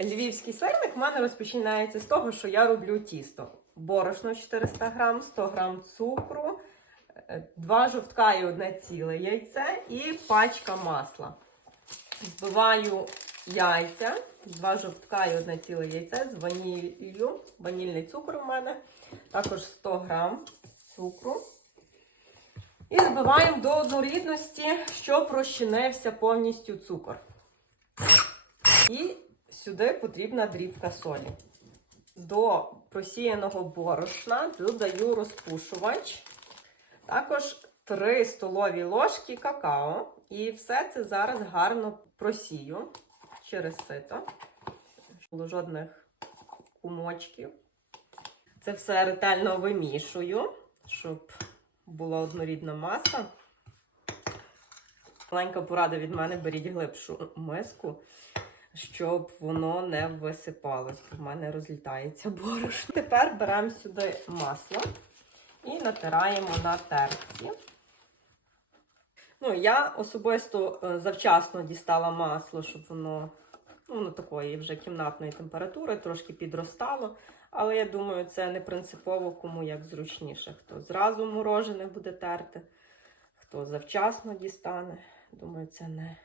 Львівський сирник в мене розпочинається з того, що я роблю тісто. Борошно 400 грам, 100 грам цукру, е, два жовтка і одне ціле яйце і пачка масла. Збиваю яйця, два жовтка і одне ціле яйце з ваніллю. Ванільний цукор у мене, також 100 грам цукру. І збиваємо до однорідності, щоб розчинився повністю цукор. І сюди потрібна дрібка солі. До просіяного борошна додаю розпушувач. Також 3 столові ложки какао. І все це зараз гарно просію через сито. Було жодних кумочків. Це все ретельно вимішую, щоб була однорідна маса. Маленька порада від мене беріть глибшу миску, щоб воно не висипалось. В мене розлітається борошно. Тепер беремо сюди масло і натираємо на терці. Ну, я особисто е, завчасно дістала масло, щоб воно, ну, такої вже кімнатної температури, трошки підростало. Але я думаю, це не принципово кому як зручніше. Хто зразу морожене буде терти, хто завчасно дістане. Думаю, це не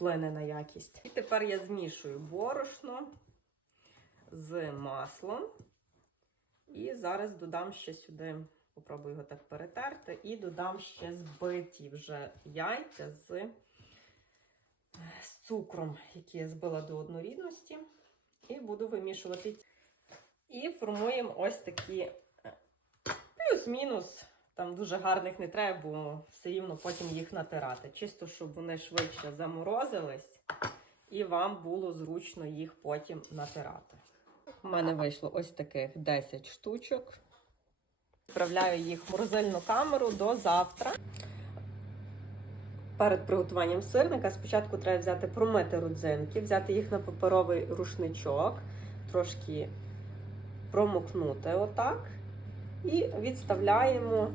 вплине на якість. І тепер я змішую борошно з маслом. І зараз додам ще сюди, попробую його так перетерти, і додам ще збиті вже яйця з, з цукром, які я збила до однорідності. І буду вимішувати. І формуємо ось такі е, плюс-мінус. Там дуже гарних не треба, бо все рівно потім їх натирати. Чисто, щоб вони швидше заморозились, і вам було зручно їх потім натирати. У мене вийшло ось таких 10 штучок. Відправляю їх в морозильну камеру до завтра. Перед приготуванням сирника спочатку треба взяти промити родзинки, взяти їх на паперовий рушничок, трошки промокнути отак. І відставляємо,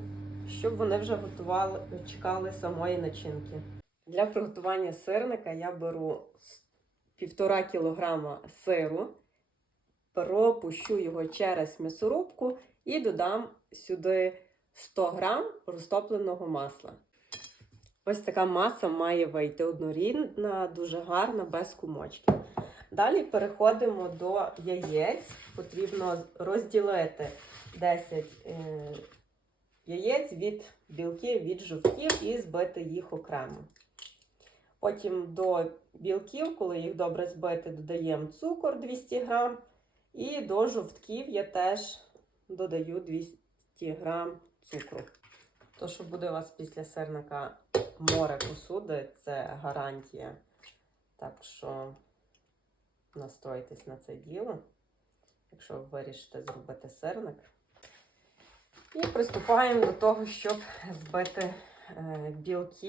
щоб вони вже готували, чекали самої начинки. Для приготування сирника я беру півтора кілограма сиру, пропущу його через м'ясорубку і додам сюди 100 грам розтопленого масла. Ось така маса має вийти однорідна, дуже гарна, без кумочків. Далі переходимо до яєць. Потрібно розділити 10 е, яєць від білків, від жовтків і збити їх окремо. Потім до білків, коли їх добре збити, додаємо цукор 200 грам. І до жовтків я теж додаю 200 грам цукру. То, що буде у вас після сирника море посуди, це гарантія. Так що настройтесь на це діло, якщо ви вирішите зробити сирник. І приступаємо до того, щоб збити е, білки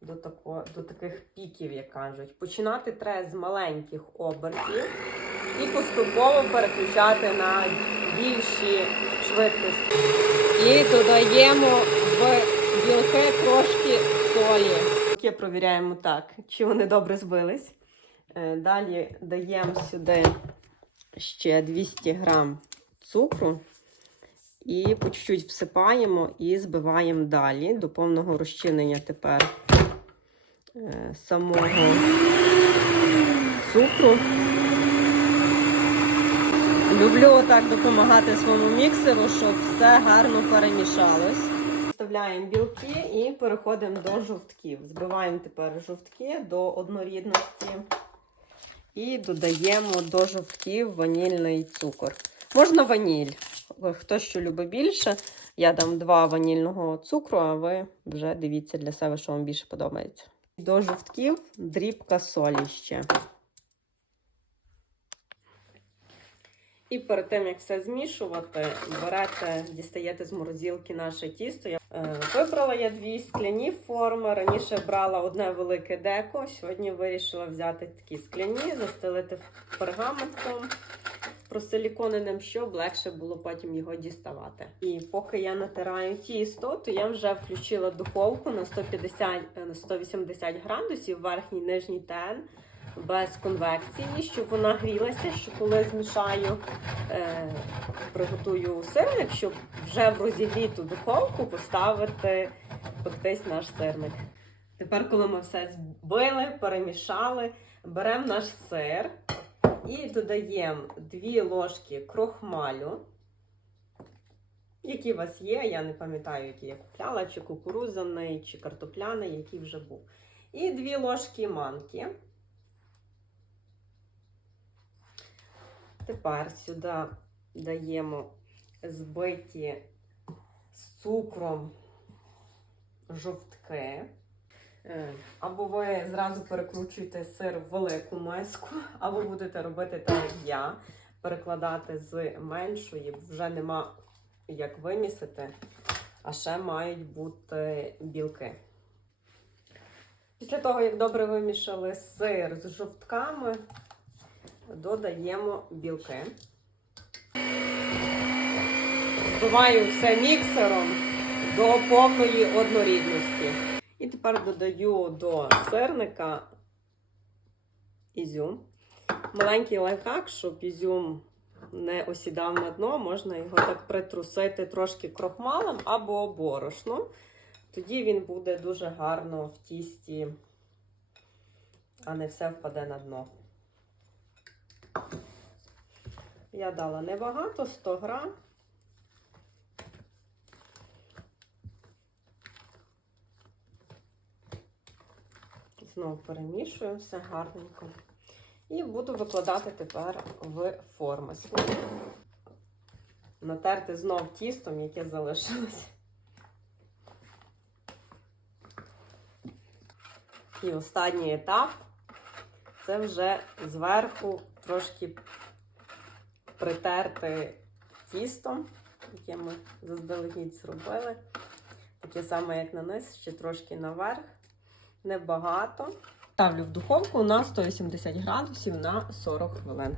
до, тако, до таких піків, як кажуть. Починати треба з маленьких обертів і поступово переключати на більші швидкості. І додаємо в білки трошки солі. Білки провіряємо так, чи вони добре збились. Е, Далі даємо сюди ще 200 грам цукру. І по чуть-чуть всипаємо і збиваємо далі до повного розчинення тепер е, самого цукру. Люблю отак допомагати своєму міксеру, щоб все гарно перемішалось. Вставляємо білки і переходимо до жовтків. Збиваємо тепер жовтки до однорідності. І додаємо до жовтків ванільний цукор. Можна ваніль. Хто що любить більше, я дам два ванільного цукру, а ви вже дивіться для себе, що вам більше подобається. До жовтків дрібка солі ще. І перед тим, як все змішувати, берете, дістаєте з морозилки наше тісто. Я, е, вибрала я дві скляні форми. Раніше брала одне велике деко. Сьогодні вирішила взяти такі скляні, застелити пергаментом просиліконеним, щоб легше було потім його діставати. І поки я натираю тісто, то я вже включила духовку на 150 на 180 градусів, верхній нижній тен. без конвекції, щоб вона грілася, що коли змішаю, е, приготую сирник, щоб вже в розігріту духовку поставити пектись наш сирник. Тепер, коли ми все збили, перемішали, беремо наш сир і додаємо 2 ложки крохмалю, які у вас є. Я не пам'ятаю, які я купляла, чи кукурузяний, чи картопляний, який вже був. І 2 ложки манки. Тепер сюди даємо збиті з цукром жовтки. Е, Або ви зразу перекручуєте сир в велику миску, або будете робити так, як я, перекладати з меншої, вже нема як вимісити, а ще мають бути білки. Після того, як добре вимішали сир з жовтками, додаємо білки. Збиваю все міксером до повної однорідності. І тепер додаю до сирника ізюм. Маленький лайфхак, щоб ізюм не осідав на дно, можна його так притрусити трошки крохмалем або борошном. Тоді він буде дуже гарно в тісті, а не все впаде на дно. Я дала небагато, 100 грам. Знову перемішую все гарненько. І буду викладати тепер в форми. Натерти знов тістом, яке залишилось. І останній етап це вже зверху трошки притерти тістом, яке ми заздалегідь зробили. Таке саме, як на низ, ще трошки наверх небагато. Ставлю в духовку на 180 градусів на 40 хвилин.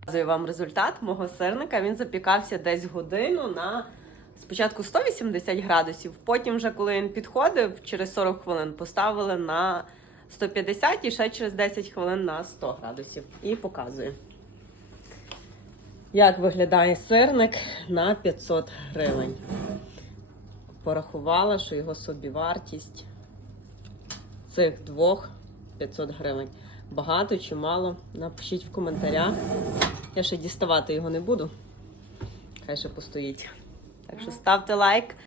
Показую вам результат мого сирника. Він запікався десь годину на спочатку 180 градусів, потім, вже коли він підходив, через 40 хвилин поставили на 150 і ще через 10 хвилин на 100 градусів. І показую. Як виглядає сирник на 500 гривень. Порахувала, що його собівартість цих двох 500 гривень. Багато чи мало? Напишіть в коментарях. Я ще діставати його не буду. Хай ще постоїть. Так що ставте лайк.